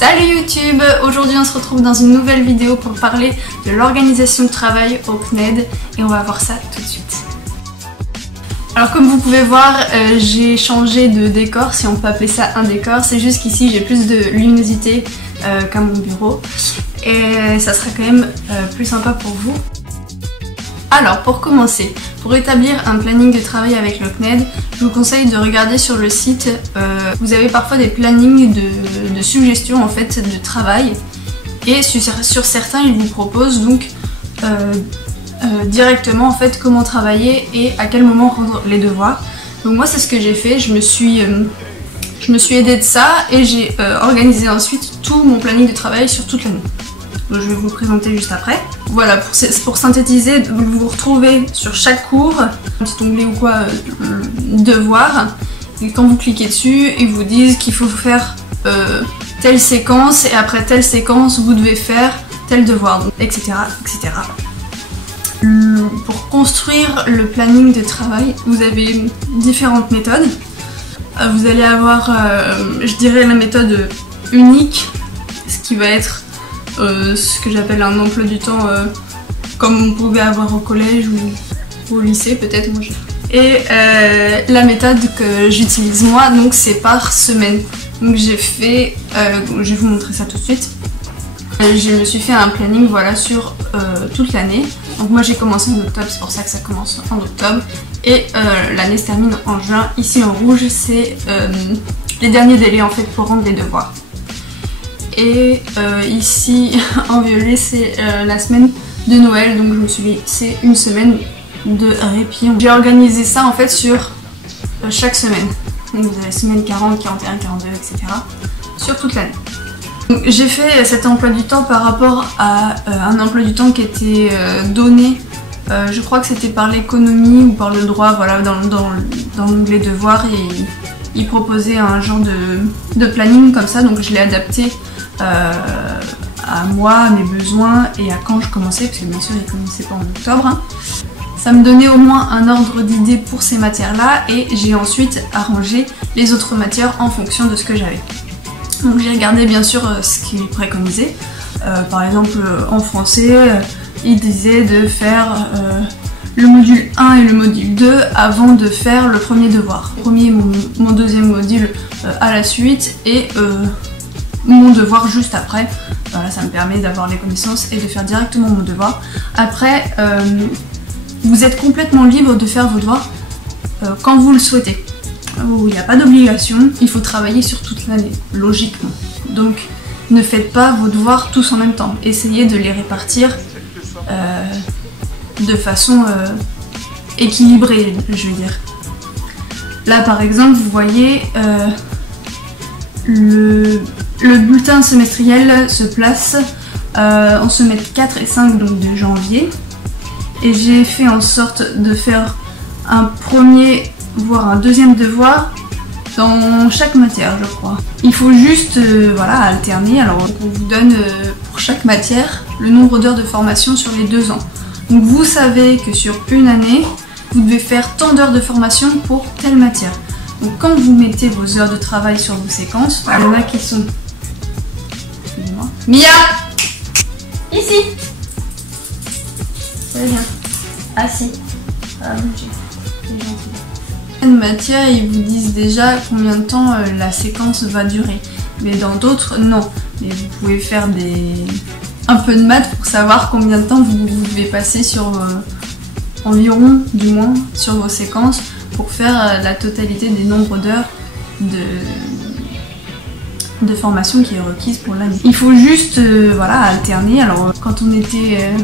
Salut YouTube! Aujourd'hui on se retrouve dans une nouvelle vidéo pour parler de l'organisation de travail au CNED et on va voir ça tout de suite. Alors comme vous pouvez voir, j'ai changé de décor, si on peut appeler ça un décor, c'est juste qu'ici j'ai plus de luminosité qu'à mon bureau et ça sera quand même plus sympa pour vous. Alors pour commencer, pour établir un planning de travail avec le CNED, je vous conseille de regarder sur le site, vous avez parfois des plannings de suggestions en fait de travail et sur certains ils vous proposent donc directement en fait comment travailler et à quel moment rendre les devoirs. Donc moi c'est ce que j'ai fait, je me suis aidée de ça et j'ai organisé ensuite tout mon planning de travail sur toute l'année. Donc, je vais vous le présenter juste après. Voilà, pour synthétiser, vous vous retrouvez sur chaque cours, un petit onglet ou quoi, devoir, et quand vous cliquez dessus, ils vous disent qu'il faut faire telle séquence et après telle séquence vous devez faire tel devoir, donc, etc., etc. Pour construire le planning de travail, vous avez différentes méthodes. Vous allez avoir, je dirais, la méthode unique, ce qui va être ce que j'appelle un emploi du temps comme on pouvait avoir au collège ou au lycée peut-être. Et la méthode que j'utilise moi, donc c'est par semaine. Donc j'ai fait, je vais vous montrer ça tout de suite. Je me suis fait un planning voilà sur toute l'année. Donc moi j'ai commencé en octobre, c'est pour ça que ça commence en octobre. Et l'année se termine en juin. Ici en rouge c'est les derniers délais en fait pour rendre les devoirs. Et ici en violet c'est la semaine de Noël, donc je me suis dit c'est une semaine de répit. J'ai organisé ça en fait sur chaque semaine. Donc vous avez semaine 40, 41, 42, etc. sur toute l'année. J'ai fait cet emploi du temps par rapport à un emploi du temps qui était donné, je crois que c'était par l'économie ou par le droit, voilà, dans l'onglet devoirs, et il proposait un genre de planning comme ça, donc je l'ai adapté à moi, à mes besoins et à quand je commençais, parce que bien sûr il commençait pas en octobre. Hein. Ça me donnait au moins un ordre d'idée pour ces matières-là et j'ai ensuite arrangé les autres matières en fonction de ce que j'avais. Donc j'ai regardé bien sûr ce qu'il préconisait. Par exemple en français, il disait de faire le module 1 et le module 2 avant de faire le premier devoir. Mon deuxième module à la suite et mon devoir juste après. Voilà, ça me permet d'avoir les connaissances et de faire directement mon devoir. Après, vous êtes complètement libre de faire vos devoirs quand vous le souhaitez. Il n'y a pas d'obligation, il faut travailler sur toute l'année, logiquement. Donc ne faites pas vos devoirs tous en même temps. Essayez de les répartir de façon équilibrée, je veux dire. Là par exemple, vous voyez le bulletin semestriel se place en semaine 4 et 5 donc de janvier. Et j'ai fait en sorte de faire un premier voire un deuxième devoir dans chaque matière, je crois. Il faut juste voilà, alterner. Alors on vous donne pour chaque matière le nombre d'heures de formation sur les 2 ans. Donc vous savez que sur une année, vous devez faire tant d'heures de formation pour telle matière. Donc quand vous mettez vos heures de travail sur vos séquences, il y en a qui sont... Excusez-moi. Mia! Ici! Très bien. Assis. Ah, c'est gentil. Certaines matières, ils vous disent déjà combien de temps la séquence va durer. Mais dans d'autres, non. Mais vous pouvez faire un peu de maths pour savoir combien de temps vous devez passer sur environ, du moins, sur vos séquences pour faire la totalité des nombres d'heures de formation qui est requise pour l'année. Il faut juste voilà, alterner. Alors quand on était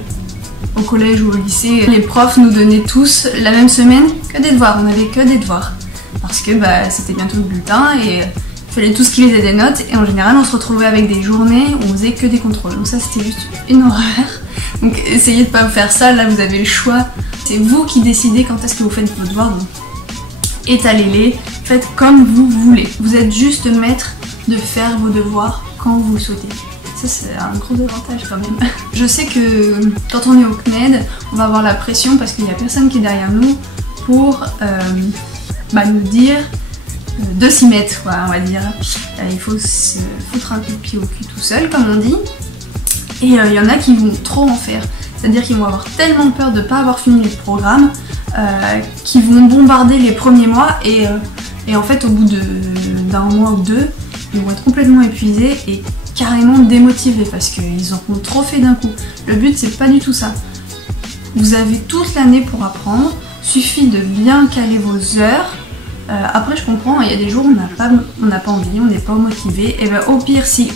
au collège ou au lycée, les profs nous donnaient tous la même semaine que des devoirs. On n'avait que des devoirs parce que c'était bientôt le bulletin et il fallait tous qu'ils aient des notes, et en général on se retrouvait avec des journées où on faisait que des contrôles. Donc ça c'était juste une horreur. Donc essayez de pas faire ça, là vous avez le choix. C'est vous qui décidez quand est-ce que vous faites vos devoirs. Donc étalez-les, faites comme vous voulez. Vous êtes juste maître de faire vos devoirs quand vous le souhaitez. Ça c'est un gros avantage quand même. Je sais que quand on est au CNED, on va avoir la pression parce qu'il n'y a personne qui est derrière nous pour nous dire de s'y mettre, quoi, on va dire. Il faut se foutre un coup de pied au cul tout seul, comme on dit. Et il y en a qui vont trop en faire. C'est-à-dire qu'ils vont avoir tellement peur de ne pas avoir fini le programme qu'ils vont bombarder les premiers mois et en fait au bout d'un mois ou deux, ils vont être complètement épuisés et carrément démotivés parce qu'ils en ont trop fait d'un coup. Le but c'est pas du tout ça. Vous avez toute l'année pour apprendre, suffit de bien caler vos heures. Après je comprends, il y a des jours où on n'a pas envie, on n'est pas motivé, et bien au pire si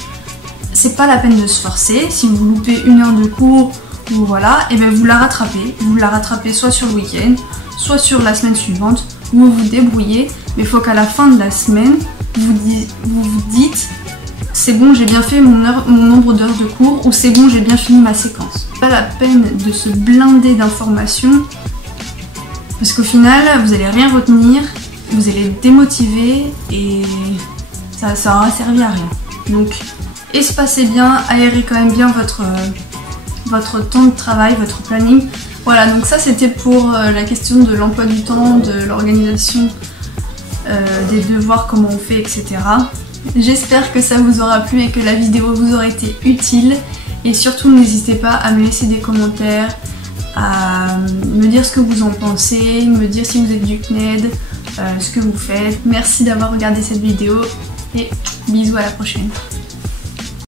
c'est pas la peine de se forcer, si vous loupez 1 heure de cours ou voilà, et bien vous la rattrapez soit sur le week-end, soit sur la semaine suivante, vous vous débrouillez, mais il faut qu'à la fin de la semaine, vous vous dites c'est bon, j'ai bien fait mon nombre d'heures de cours, ou c'est bon, j'ai bien fini ma séquence. Pas la peine de se blinder d'informations, parce qu'au final, vous allez rien retenir, vous allez être démotivé, et ça aura servi à rien. Donc, espacez bien, aérez quand même bien votre temps de travail, votre planning. Voilà, donc ça c'était pour la question de l'emploi du temps, de l'organisation des devoirs, comment on fait, etc. J'espère que ça vous aura plu et que la vidéo vous aura été utile. Et surtout n'hésitez pas à me laisser des commentaires, à me dire ce que vous en pensez, me dire si vous êtes du CNED, ce que vous faites. Merci d'avoir regardé cette vidéo et bisous, à la prochaine.